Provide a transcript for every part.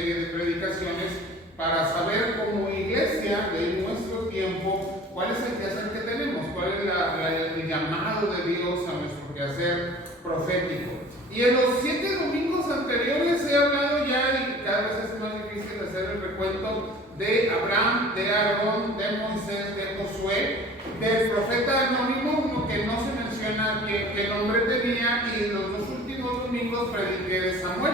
serie de predicaciones para saber como iglesia de nuestro tiempo cuál es el quehacer que tenemos, cuál es el llamado de Dios a nuestro quehacer profético. Y en los 7 domingos anteriores he hablado ya, y cada vez es más difícil hacer el recuento, de Abraham, de Aarón, de Moisés, de Josué, del profeta anónimo, uno que no se menciona qué nombre tenía, y los 2 últimos domingos prediqué de Samuel.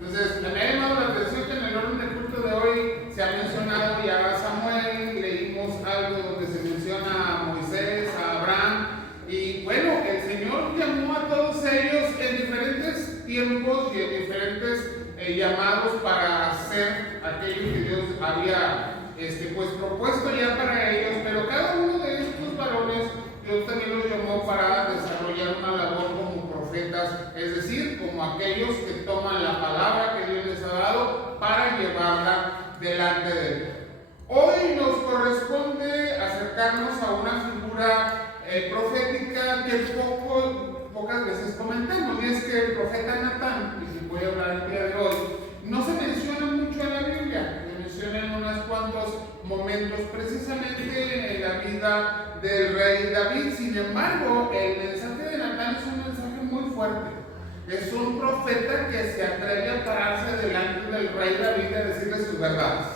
Entonces, me ha llamado la atención que en el orden del culto de hoy se ha mencionado ya a Samuel, leímos algo donde se menciona a Moisés, a Abraham, y bueno, el Señor llamó a todos ellos en diferentes tiempos y en diferentes llamados para hacer aquello que Dios había pues propuesto ya para ellos, pero cada uno de estos varones Dios también los llamó para desarrollar una labor como profetas, es decir, como aquellos que toman la palabra que Dios les ha dado para llevarla delante de Dios. Hoy nos corresponde acercarnos a una figura profética que pocas veces comentamos, y es que el profeta Natán, y si voy a hablar el día de hoy, no se menciona mucho en la Biblia, se menciona en unos cuantos momentos, precisamente en la vida del rey David. Sin embargo, el mensaje de Natán es un mensaje muy fuerte. Es un profeta que se atreve a pararse delante del rey David a decirle sus verdades.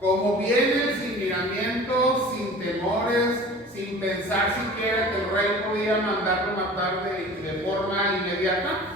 Como viene, sin miramientos, sin temores, sin pensar siquiera que el rey podía mandarlo matar de forma inmediata,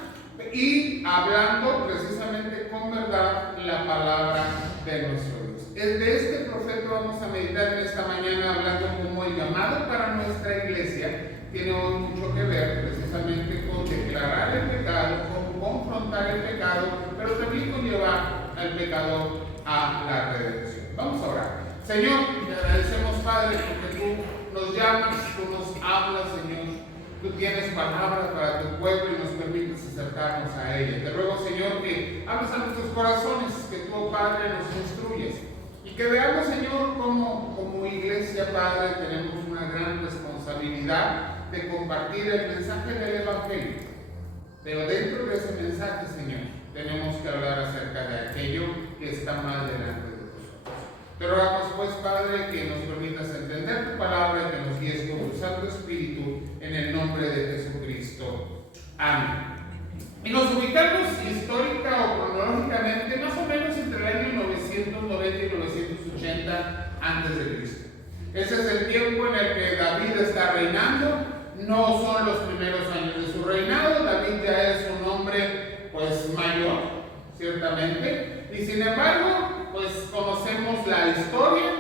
y hablando precisamente con verdad la palabra de nuestro Dios. De este profeta vamos a meditar en esta mañana, hablando como el llamado para nuestra iglesia tiene hoy mucho que ver precisamente con declarar el pecado, con confrontar el pecado, pero también con llevar al pecador a la redención. Vamos a orar. Señor, te agradecemos, Padre, porque tú nos llamas, tú nos hablas, Señor. Tú tienes palabras para tu pueblo y nos permites acercarnos a ella. Te ruego, Señor, que hables a nuestros corazones, que tú, Padre, nos instruyes. Y que veamos, Señor, como iglesia, Padre, tenemos una gran responsabilidad de compartir el mensaje del Evangelio. Pero dentro de ese mensaje, Señor, tenemos que hablar acerca de aquello que está mal delante de nosotros. Te rogamos, pues, Padre, que nos permitas entender tu palabra y que nos guíes con tu Santo Espíritu en el nombre de Jesucristo. Amén. Y nos ubicamos histórica o cronológicamente más o menos entre el año 990 y 980 a.C. Ese es el tiempo en el que David está reinando. No son los primeros años de su reinado. David ya es un hombre pues mayor, ciertamente, y sin embargo pues conocemos la historia.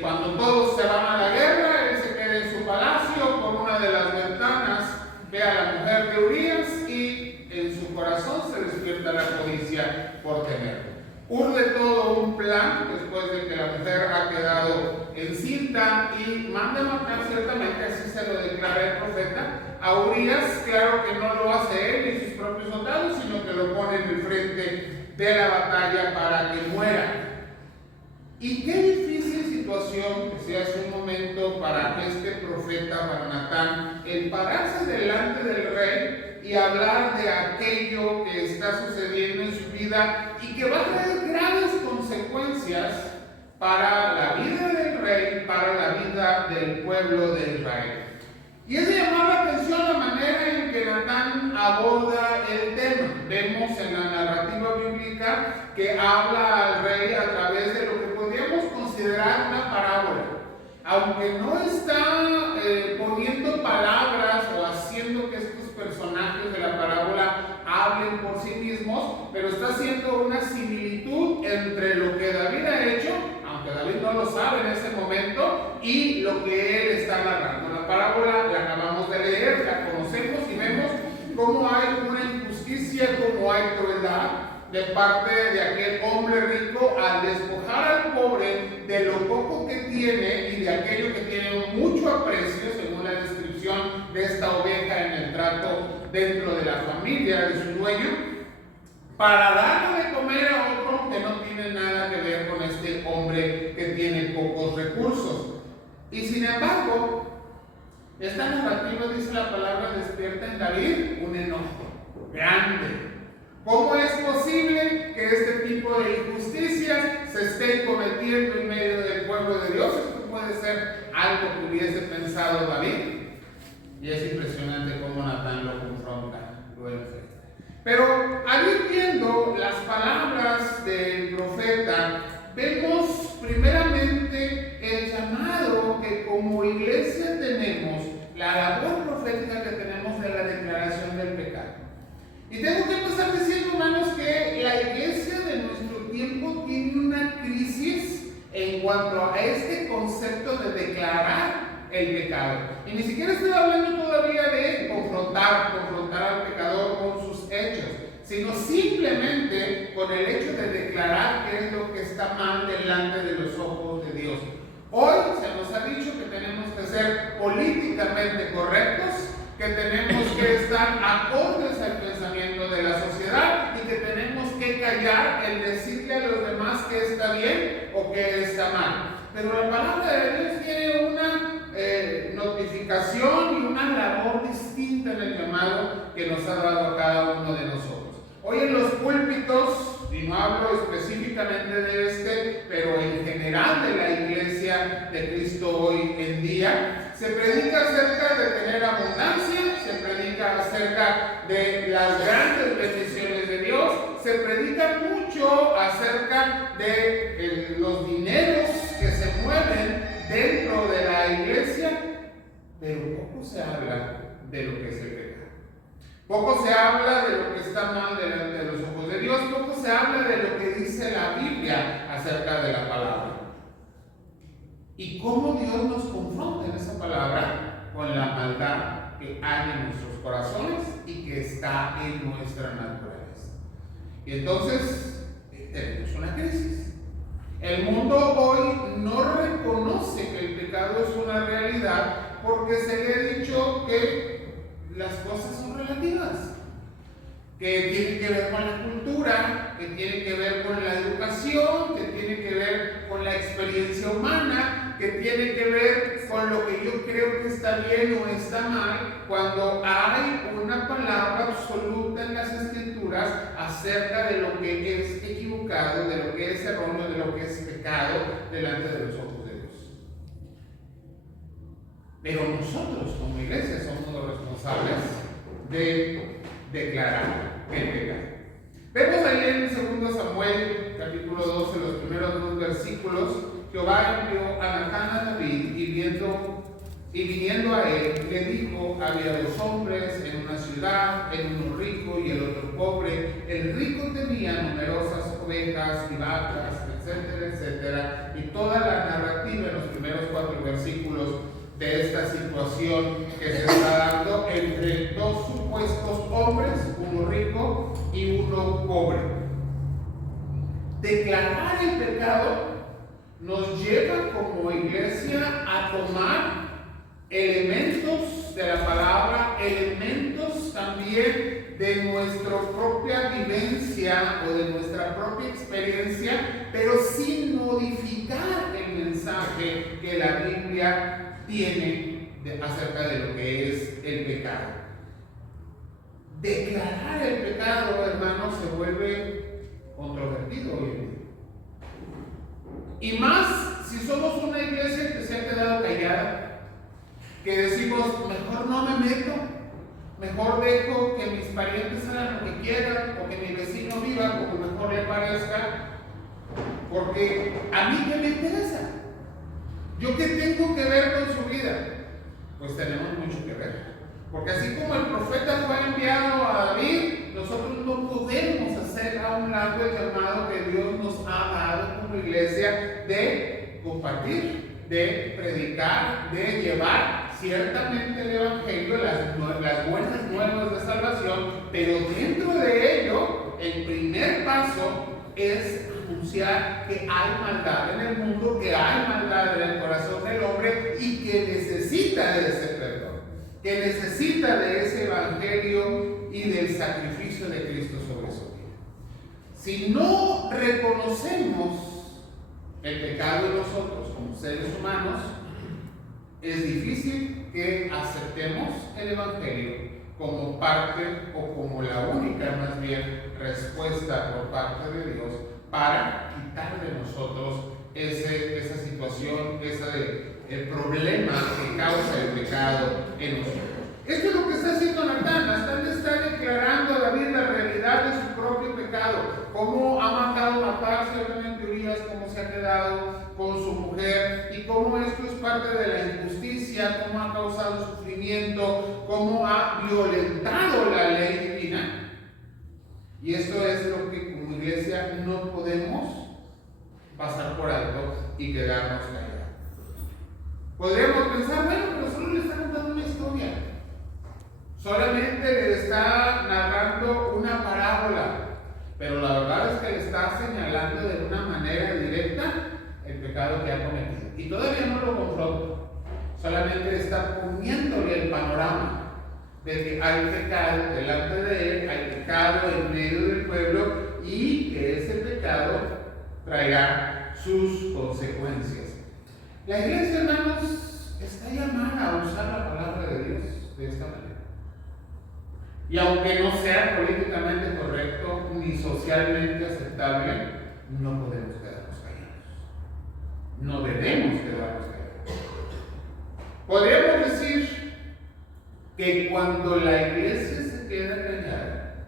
Cuando todos se van a la guerra, él se queda en su palacio, por una de las ventanas ve a la mujer de Urías y en su corazón se despierta la codicia por tenerlo. Urde todo un plan después de que la mujer ha quedado encinta y manda matar, ciertamente así se lo declara el profeta, a Urías. Claro que no lo hace él ni sus propios soldados, sino que lo pone en el frente de la batalla para que muera. Y qué difícil situación que se hace un momento para este profeta, para Natán, el pararse delante del rey y hablar de aquello que está sucediendo en su vida y que va a traer graves consecuencias para la vida del rey, para la vida del pueblo de Israel. Y es de llamar la atención la manera en que Natán aborda el tema. Vemos en la narrativa bíblica que habla al rey a través de lo que podríamos considerar una parábola. Aunque no está poniendo palabras o haciendo que estos personajes de la parábola hablen por sí mismos, pero está haciendo una similitud entre lo que David ha hecho, aunque David no lo sabe en ese momento, y lo que él está narrando. La parábola la acabamos de leer, la conocemos y vemos cómo hay una injusticia, cómo hay crueldad de parte de aquel hombre rico al despojar al pobre de lo poco que tiene y de aquello que tiene mucho aprecio, según la descripción de esta oveja en el trato dentro de la familia de su dueño, para darle de comer a otro que no tiene nada que ver con este hombre que tiene pocos recursos. Y sin embargo, esta narrativa, dice la palabra, despierta en David un enojo grande. ¿Cómo es posible que este tipo de injusticias se estén cometiendo en medio del pueblo de Dios? Esto puede ser algo que hubiese pensado David. Y es impresionante cómo Natán lo confronta luego. Pero al ir viendo las palabras del profeta, vemos primeramente el llamado que como iglesia tenemos, la labor profética que tenemos de la declaración del pecado. Y tengo que empezar diciendo, hermanos, que la iglesia de nuestro tiempo tiene una crisis en cuanto a este concepto de declarar el pecado. Y ni siquiera estoy hablando todavía de confrontar al pecador con sus hechos, sino simplemente con el hecho de declarar qué es lo que está mal delante de los ojos de Dios. Hoy se nos ha dicho que tenemos que ser políticamente correctos, que tenemos que estar acordes al pensamiento de la sociedad y que tenemos que callar el decirle a los demás que está bien o que está mal. Pero la palabra de Dios tiene una notificación y una labor distinta en el llamado que nos ha dado a cada uno de nosotros. Hoy en los púlpitos, y no hablo específicamente de este, pero en general de la iglesia de Cristo hoy en día, se predica acerca de tener abundancia, se predica acerca de las grandes bendiciones de Dios, se predica mucho acerca de los dineros que se mueven dentro de la iglesia, pero poco se habla de lo que es el pecado. Poco se habla de lo que está mal delante de los ojos de Dios, poco se habla de lo que dice la Biblia acerca de la palabra. Y cómo Dios nos confronta en esa palabra con la maldad que hay en nuestros corazones y que está en nuestra naturaleza. Y entonces tenemos una crisis. El mundo hoy no reconoce que el pecado es una realidad porque se le ha dicho que las cosas son relativas, que tienen que ver con la cultura, que tienen que ver con la educación, que tienen que ver con la experiencia humana, que tiene que ver con lo que yo creo que está bien o está mal, cuando hay una palabra absoluta en las Escrituras acerca de lo que es equivocado, de lo que es erróneo, de lo que es pecado delante de los ojos de Dios. Pero nosotros como iglesia somos los responsables de declarar el pecado. Vemos ahí en 2 Samuel, capítulo 12, los primeros 2 versículos. Jehová envió a Natán a David y viniendo a él, le dijo: había 2 hombres en una ciudad, el uno rico y el otro pobre. El rico tenía numerosas ovejas y vacas, etcétera, etcétera. Y toda la narrativa en los primeros 4 versículos de esta situación que se está dando entre 2 supuestos hombres, uno rico y uno pobre. Declarar el pecado nos lleva como iglesia a tomar elementos de la palabra, elementos también de nuestra propia vivencia o de nuestra propia experiencia, pero sin modificar el mensaje que la Biblia tiene acerca de lo que es el pecado. Declarar el pecado, hermanos, se vuelve controvertido hoy en día. Y más si somos una iglesia que se ha quedado callada, que decimos: mejor no me meto, mejor dejo que mis parientes hagan lo que quieran, o que mi vecino viva como mejor le parezca, porque a mí qué me interesa. ¿Yo qué tengo que ver con su vida? Pues tenemos mucho que ver. Porque así como el profeta fue enviado a David, nosotros no podemos hacer a un lado el llamado que Dios nos ha dado como iglesia de compartir, de predicar, de llevar ciertamente el evangelio, las buenas nuevas de salvación, pero dentro de ello, el primer paso es anunciar que hay maldad en el mundo, que hay maldad en el corazón del hombre y que necesita de ese perdón, que necesita de ese evangelio y del sacrificio de Cristo sobre su vida. Si no reconocemos el pecado de nosotros como seres humanos, es difícil que aceptemos el evangelio como parte o como la única, más bien, respuesta por parte de Dios para quitar de nosotros esa situación, el problema que causa el pecado en nosotros. Esto es lo que está haciendo Natán. Natán está declarando a David la realidad de su propio pecado, cómo ha mandado matar ciertamente Urías, cómo se ha quedado con su mujer y cómo esto es parte de la injusticia, cómo ha causado sufrimiento, cómo ha violentado la ley divina. Y esto es lo que como iglesia no podemos pasar por alto y quedarnos callados. Podríamos pensar, bueno, pero solo le está contando una historia. Solamente le está narrando una parábola, pero la verdad es que le está señalando de una manera directa el pecado que ha cometido. Y todavía no lo confronta, solamente está poniéndole el panorama de que hay pecado delante de él, hay pecado en medio del pueblo y que ese pecado traerá sus consecuencias. La iglesia, hermanos, está llamada a usar la palabra de Dios de esta manera. Y aunque no sea políticamente correcto ni socialmente aceptable, no podemos quedarnos callados. No debemos quedarnos callados. Podríamos decir que cuando la iglesia se queda callada,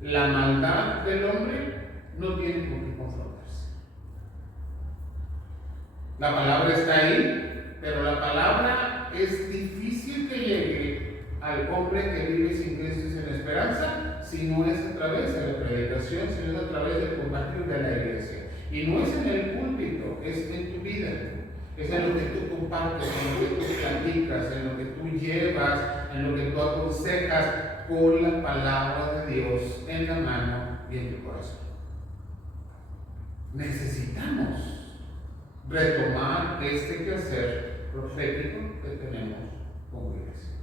la maldad del hombre no tiene con qué confrontarse. La palabra está ahí, pero la palabra es difícil que llegue al hombre que vive sin Cristo y sin esperanza, si no es a través de la predicación, si no es a través del compartir de la iglesia. Y no es en el púlpito, es en tu vida, es en lo que tú compartes, en lo que tú platicas, en lo que tú llevas, en lo que tú aconsejas con la palabra de Dios en la mano y en tu corazón. Necesitamos retomar este quehacer profético que tenemos como iglesia.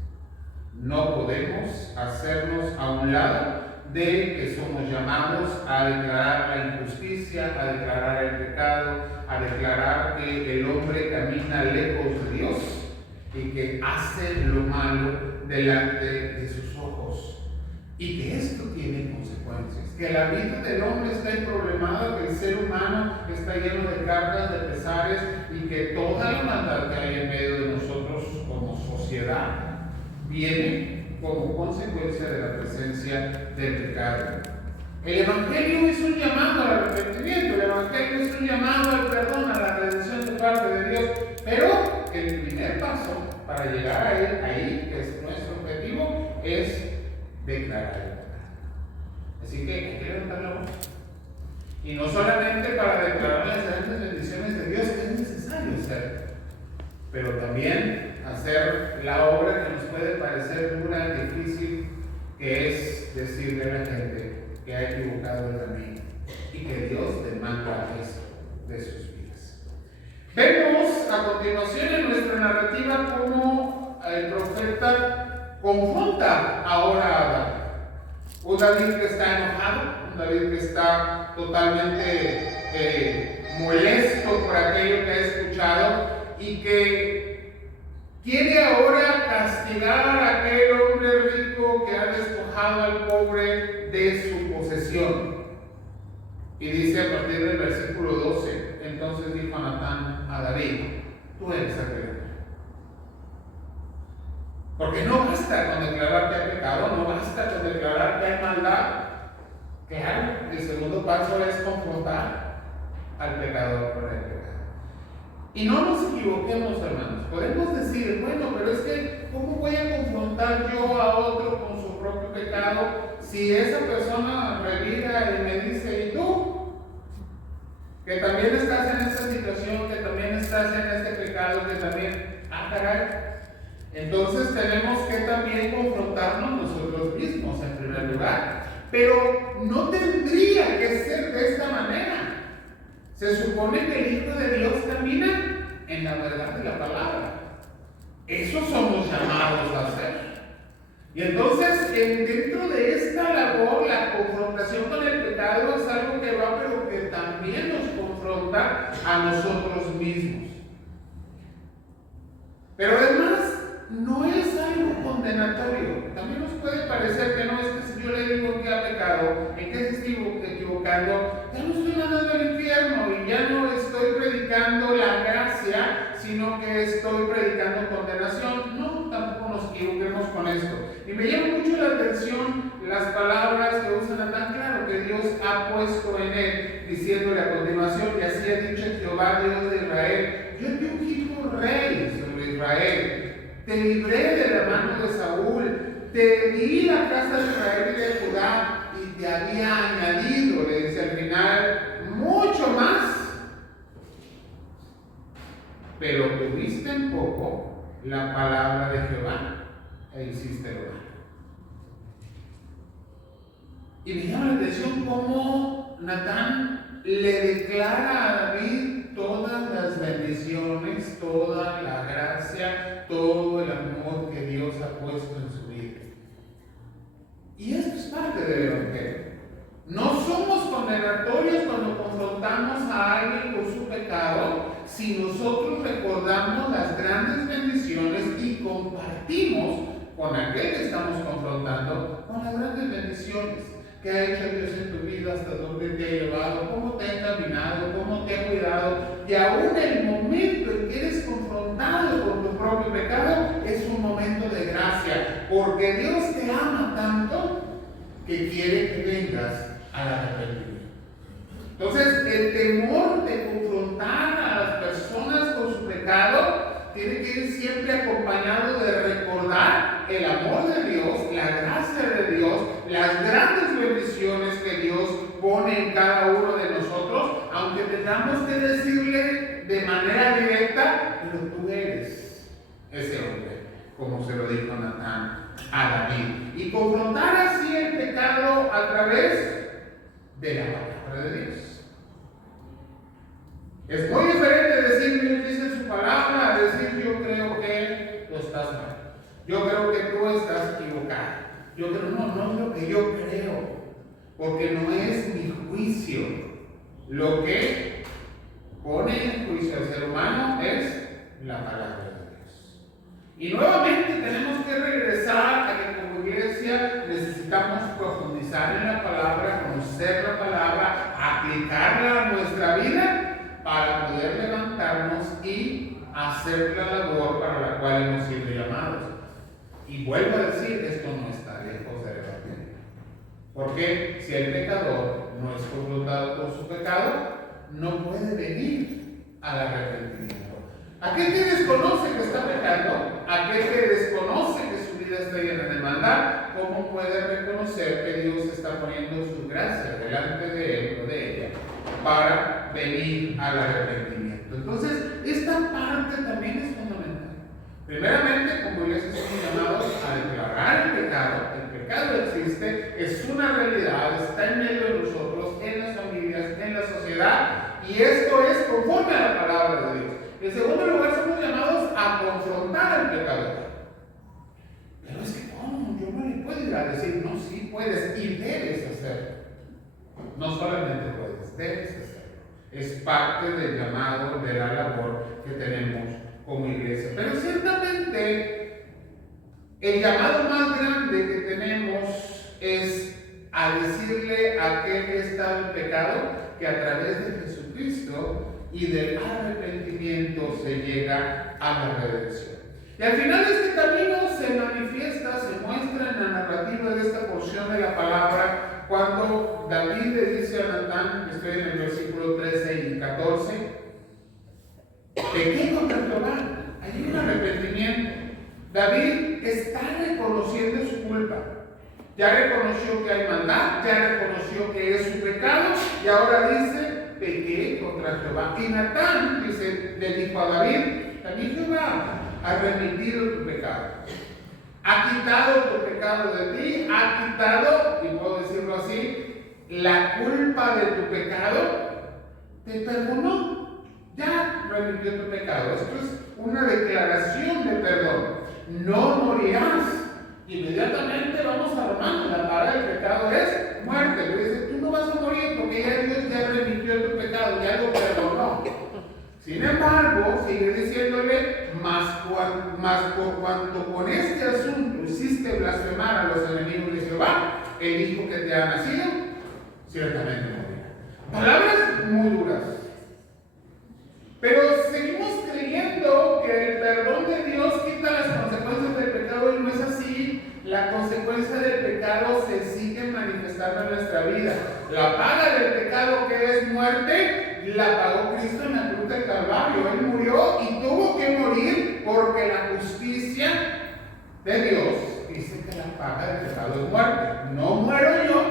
No podemos hacernos a un lado de que somos llamados a declarar la injusticia, a declarar el pecado, a declarar que el hombre camina lejos de Dios y que hace lo malo delante de sus ojos. Y que esto tiene consecuencias, que la vida del hombre está emproblemada, que el ser humano está lleno de cargas, de pesares y que toda la maldad que hay en medio de nosotros como sociedad viene como consecuencia de la presencia del pecado. El Evangelio es un llamado al arrepentimiento, el Evangelio es un llamado al perdón, a la redención de parte de Dios, pero el primer paso para llegar a él, ahí, que es nuestro objetivo, es declarar el pecado. Así que hay que levantar la voz. Y no solamente para declarar las grandes bendiciones de Dios, que es necesario hacer, pero también hacer la obra que nos puede parecer dura, difícil, que es decirle a la gente que ha equivocado el camino y que Dios demanda esto de sus vidas. Vemos a continuación en nuestra narrativa cómo el profeta confronta ahora a David. Un David que está enojado, un David que está totalmente molesto por aquello que ha escuchado y que quiere ahora castigar a aquel hombre rico que ha despojado al pobre de su posesión. Y dice a partir del versículo 12, entonces dijo Natán a David, tú eres aquel hombre. Porque no basta con declarar que hay pecado, no basta con declarar que hay maldad. Claro, el segundo paso es confrontar al pecador con el pecado. Y no nos equivoquemos, hermanos. Podemos decir, bueno, pero es que, ¿cómo voy a confrontar yo a otro con su propio pecado si esa persona revira y me dice, ¿y tú? Que también estás en esta situación, que también estás en este pecado, que también, caray. Entonces tenemos que también confrontarnos nosotros mismos en primer lugar. Pero no tendría que ser de esta manera. Se supone que el Hijo de Dios camina en la verdad de la palabra. Eso somos llamados a hacer. Y entonces, dentro de esta labor, la confrontación con el pecado es algo que va, pero que también nos confronta a nosotros mismos. Pero además, no es algo condenatorio. también nos puede parecer que no, es que si yo le digo que ha pecado, en que se está equivocando, ya no estoy mandando al infierno y ya no estoy predicando la gracia, sino que estoy predicando condenación. No, tampoco nos equivoquemos con esto. Y me llama mucho la atención las palabras que usan tan claro que Dios ha puesto en él, diciéndole a continuación, que así ha dicho Jehová, Dios de Israel: yo te ungí por rey sobre Israel, te libré de la mano de Saúl, te di la casa de Israel y de Judá, y te había añadido, le dice al final, mucho más. Pero tuviste en poco la palabra de Jehová e hiciste lo malo. Y me llama la atención cómo Natán le declara a David todas las bendiciones, toda la gracia, todo el amor que Dios ha puesto en su vida. Y esto es parte del Evangelio. No somos condenatorios cuando confrontamos a alguien con su pecado, si nosotros recordamos las grandes bendiciones y compartimos con aquel que estamos confrontando con las grandes bendiciones que ha hecho Dios en tu vida, hasta dónde te ha llevado, cómo te ha encaminado, cómo te ha cuidado. Y aún el momento en que eres confrontado con tu propio pecado es un momento de gracia, porque Dios te ama tanto que quiere que vengas al arrepentimiento. Entonces, el temor de confrontar a las personas con su pecado tiene que ir siempre acompañado de recordar el amor de Dios, la gracia de Dios, las grandes bendiciones que Dios pone en cada uno de nosotros, aunque tengamos que decirle de manera directa, pero tú eres ese hombre, como se lo dijo Natán a David. Y confrontar así el pecado a través de la palabra de Dios. Es muy diferente decir Dios dice su palabra a decir yo creo que tú estás mal. Yo creo que tú estás equivocado. Yo creo, no es lo que yo creo, porque no es mi juicio. Lo que pone en juicio al ser humano es la palabra de Dios. Y nuevamente tenemos que regresar a que como iglesia necesitamos profundizar en la palabra, conocer la palabra, aplicarla a nuestra vida, para poder levantarnos y hacer la labor para la cual hemos sido llamados. Y vuelvo a decir, esto no está lejos del Evangelio. Porque si el pecador no es confrontado por su pecado, no puede venir al arrepentimiento. Aquel que desconoce que está pecando, aquel que desconoce que su vida está llena de maldad, ¿cómo puede reconocer que Dios está poniendo su gracia delante de él o de ella para venir al arrepentimiento? Entonces, esta parte también es fundamental. Primeramente, como iglesia somos llamados a declarar el pecado existe, es una realidad, está en medio de nosotros, en las familias, en la sociedad, y esto es conforme a la palabra de Dios. En segundo lugar, somos llamados a confrontar al pecador. Pero es que, ¿cómo? Yo no le puedo ir a decir, no, sí puedes y debes hacerlo. No solamente puedes, debes hacerlo. Es parte del llamado, de la labor que tenemos como iglesia. Pero ciertamente, el llamado más grande que tenemos es a decirle a aquel que está en pecado que a través de Jesucristo y del arrepentimiento se llega a la redención. Y al final este camino se manifiesta, se muestra en la narrativa de esta porción de la palabra, cuando David le dice a Natán, que estoy en el versículo 13 y 14, pequé contra Jehová, hay un arrepentimiento. David está reconociendo su culpa. Ya reconoció que hay maldad, ya reconoció que es su pecado, y ahora dice, pequé contra Jehová. Y Natán le dijo a David, también Jehová ha remitido tu pecado, ha quitado tu pecado de ti, ha quitado, y puedo decirlo así, la culpa de tu pecado, te perdonó, ya remitió tu pecado. Esto es una declaración de perdón. No morirás. Inmediatamente vamos a Romanos, la paga del pecado es muerte. Le dice, tú no vas a morir porque ya Dios ya remitió tu pecado, ya lo perdonó. Sin embargo, sigue diciéndole, por cuanto con este asunto hiciste blasfemar a los enemigos de Jehová, el hijo que te ha nacido, ciertamente morirá. Palabras muy duras. Pero seguimos creyendo que el perdón de Dios quita las consecuencias del pecado y no es así. La consecuencia del pecado se sigue manifestando en nuestra vida. La paga del pecado, que es muerte, la pagó Cristo en la cruz del Calvario. Él murió y tuvo que morir porque la justicia de Dios dice que la paga del pecado es muerte. No muero yo,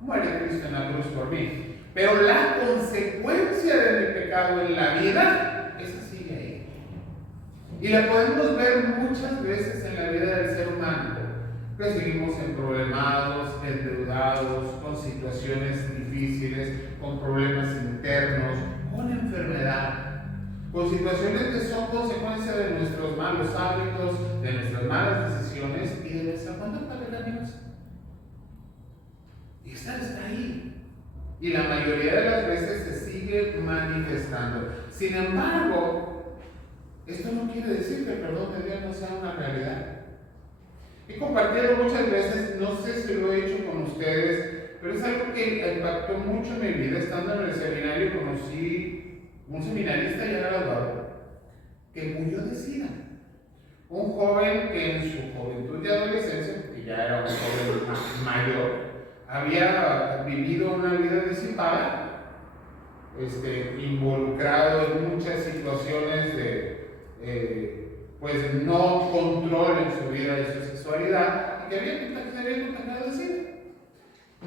muere Cristo en la cruz por mí. Pero la consecuencia de mi pecado en la vida, esa sigue ahí. Y la podemos ver muchas veces en la vida del ser humano. Que seguimos emproblemados, endeudados, con situaciones difíciles, con problemas internos, con enfermedad, con situaciones que son consecuencia de nuestros malos hábitos, de nuestras malas decisiones y de nuestra conducta pecaminosa. Y esta está ahí. Y la mayoría de las veces se sigue manifestando. Sin embargo, esto no quiere decir que el perdón de Dios no sea una realidad. He compartido muchas veces, no sé si lo he hecho con ustedes, pero es algo que impactó mucho en mi vida. Estando en el seminario, conocí un seminarista ya graduado que murió de SIDA. Un joven que en su juventud y adolescencia, porque ya era un joven mayor, había vivido una vida disipada, involucrado en muchas situaciones de pues no control en su vida y su sexualidad, y que se había contagiado de SIDA.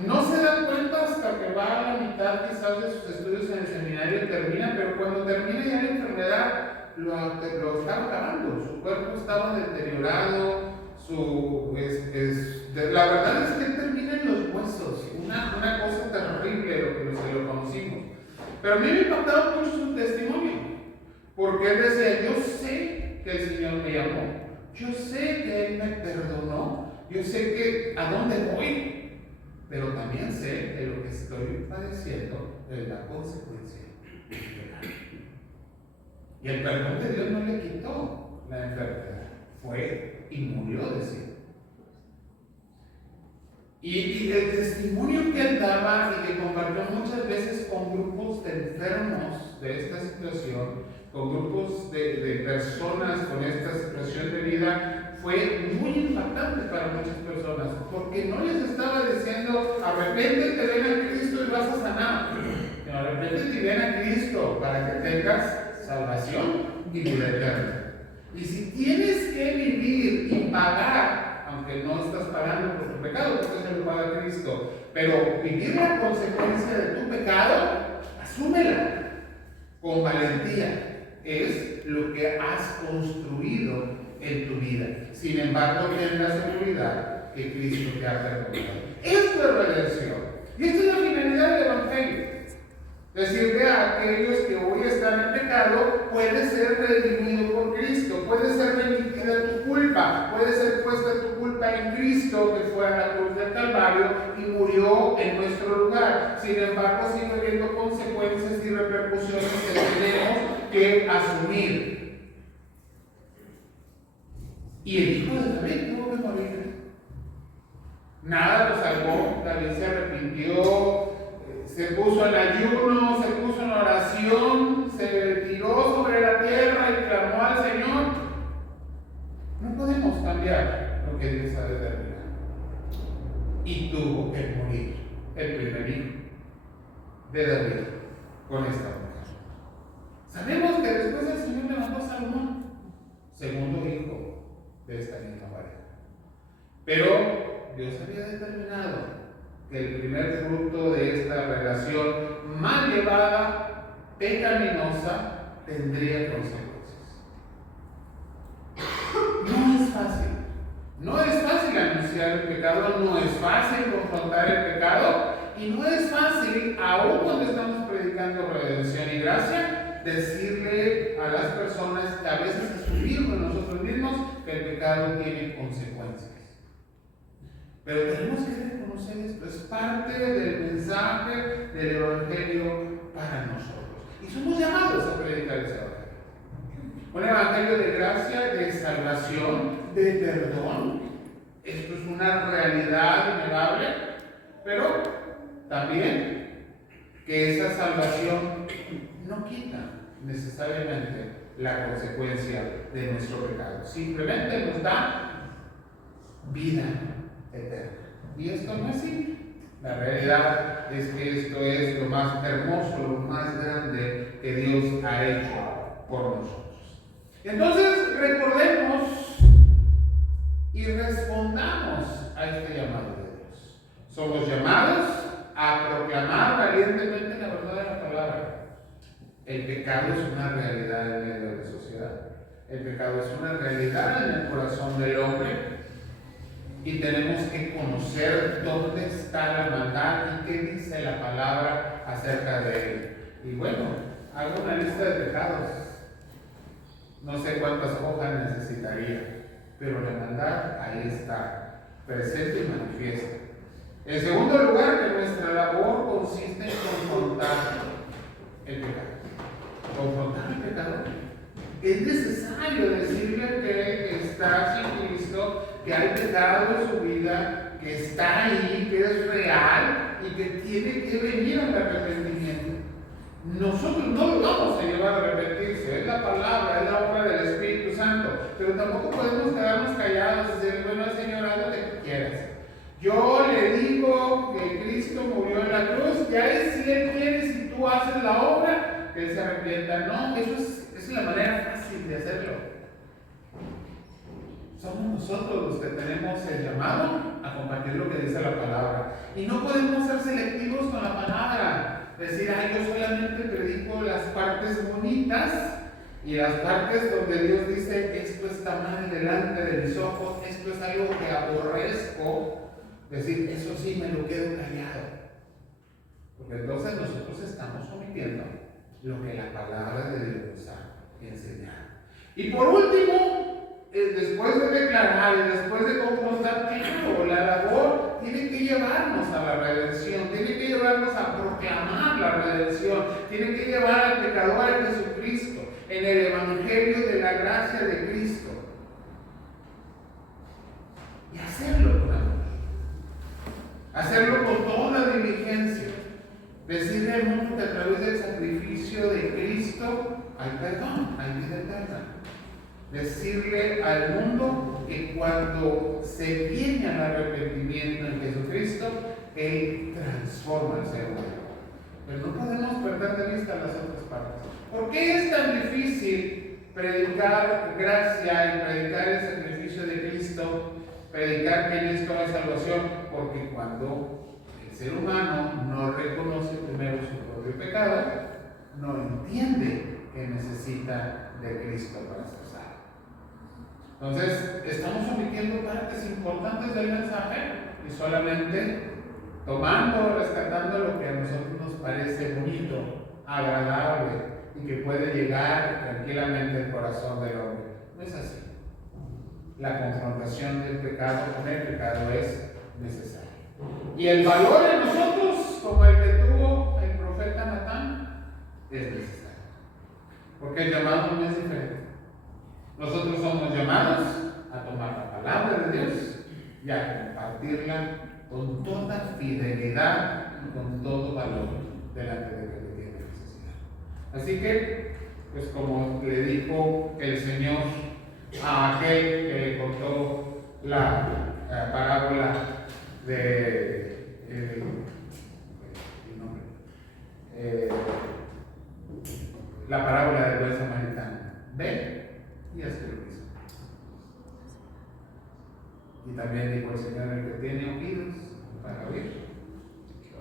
No se da cuenta hasta que va a la mitad quizás de sus estudios en el seminario y termina, pero cuando termina ya la enfermedad lo estaba acabando, su cuerpo estaba deteriorado, la verdad es que él termina en los huesos, una cosa terrible lo que lo conocimos. Pero a mí me impactaba mucho su testimonio, porque él decía, yo sé que el Señor me llamó, yo sé que Él me perdonó, yo sé que a dónde voy, pero también sé que lo que estoy padeciendo es la consecuencia del pecado. Y el perdón de Dios no le quitó la enfermedad, fue y murió de SIDA. Y el testimonio que él daba y que compartió muchas veces con grupos de enfermos de esta situación, con grupos de personas con esta situación de vida, fue muy impactante para muchas personas, porque no les estaba diciendo, arrepéntete, ven a Cristo y vas a sanar. No, arrepéntete y ven a Cristo para que tengas salvación y vida eterna. Y si tienes que vivir y pagar, aunque no estás pagando por tu pecado, porque eso lo paga Cristo, pero vivir la consecuencia de tu pecado, asúmela con valentía. Es lo que has construido en tu vida. Sin embargo, ten la seguridad que Cristo te ha perdonado. Esto es redención. Y esta es la finalidad del Evangelio. Decirle a aquellos que hoy están en pecado, puede ser redimido por Cristo, puede ser remitida tu culpa, puede ser puesta tu culpa en Cristo, que fue a la cruz del Calvario y murió en nuestro lugar. Sin embargo, sigue habiendo consecuencias y repercusiones que tenemos que asumir. Y el hijo de David tuvo que morir. Nada lo salvó, David se arrepintió, se puso en ayuno, se puso en oración, se tiró sobre la tierra y clamó al Señor. No podemos cambiar lo que Dios ha determinado. Y tuvo que morir el primer hijo de David con esta mujer. Sabemos que después el Señor levantó a Salomón, segundo hijo de esta misma pareja. Pero Dios había determinado que el primer fruto de esta relación mal llevada, pecaminosa, tendría consecuencias. No es fácil. No es fácil anunciar el pecado, no es fácil confrontar el pecado y no es fácil, aún cuando estamos predicando redención y gracia, decirle a las personas que a veces asumirlo nosotros mismos que el pecado tiene consecuencias. Pero tenemos que reconocer esto, es parte del mensaje del Evangelio para nosotros. Y somos llamados a predicar ese evangelio. Un evangelio de gracia, de salvación, de perdón. Esto es una realidad innegable, pero también que esa salvación no quita necesariamente la consecuencia de nuestro pecado. Simplemente nos da vida eterna. Y esto no es simple. La realidad es que esto es lo más hermoso, lo más grande que Dios ha hecho por nosotros. Entonces, recordemos y respondamos a este llamado de Dios. Somos llamados a proclamar valientemente la verdad de la palabra. El pecado es una realidad en medio de la sociedad. El pecado es una realidad en el corazón del hombre. Y tenemos que conocer dónde está la maldad y qué dice la palabra acerca de él. Y bueno, hago una lista de pecados. No sé cuántas hojas necesitaría, pero la maldad ahí está, presente y manifiesta. En segundo lugar, que nuestra labor consiste en confrontar el pecado. Confrontar el pecado. Es necesario decirle que está sin Cristo, que hay pecado en su vida, que está ahí, que es real y que tiene que venir al arrepentimiento. Nosotros no lo vamos a llevar a arrepentirse, es la palabra, es la obra del Espíritu Santo, pero tampoco podemos quedarnos callados y decir, bueno, Señor, haz lo que quieras. Yo le digo que Cristo murió en la cruz, ya es si Él quiere, si tú haces la obra, que Él se arrepienta. No, eso es la manera fácil de hacerlo. Somos nosotros los que tenemos el llamado a compartir lo que dice la palabra. Y no podemos ser selectivos con la palabra. Decir, yo solamente predico las partes bonitas y las partes donde Dios dice, esto está mal delante de mis ojos, esto es algo que aborrezco. Decir, eso sí me lo quedo callado. Porque entonces nosotros estamos omitiendo lo que la palabra de Dios nos ha enseñado. Y por último, después de declarar y después de confrontar, claro, la labor tiene que llevarnos a la redención, tiene que llevarnos a proclamar la redención, tiene que llevar al pecador a Jesucristo en el evangelio de la gracia de Cristo. Y hacerlo con amor, hacerlo con toda diligencia, decirle al mundo que a través del sacrificio de Cristo hay perdón, hay vida eterna. Decirle al mundo que cuando se viene al arrepentimiento en Jesucristo, Él transforma al ser humano. Pero no podemos perder de vista las otras partes. ¿Por qué es tan difícil predicar gracia y predicar el sacrificio de Cristo, predicar que en esto hay salvación? Porque cuando el ser humano no reconoce primero su propio pecado, no entiende que necesita de Cristo para ser salvo. Entonces, estamos omitiendo partes importantes del mensaje y solamente tomando, rescatando lo que a nosotros nos parece bonito, agradable y que puede llegar tranquilamente al corazón del hombre. No es así. La confrontación del pecado con el pecado es necesaria. Y el valor en nosotros, como el que tuvo el profeta Natán, es necesario. Porque el llamado no es diferente. Nosotros somos llamados a tomar la palabra de Dios y a compartirla con toda fidelidad y con todo valor delante de que tiene necesidad. Así que, pues como le dijo el Señor a aquel que le contó la parábola de la parábola del buen samaritano, ve y haz lo mismo. Y también dijo el Señor, el que tiene oídos para oír,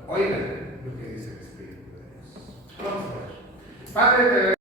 oigan lo que dice el Espíritu de Dios. Vamos a ver. Padre, te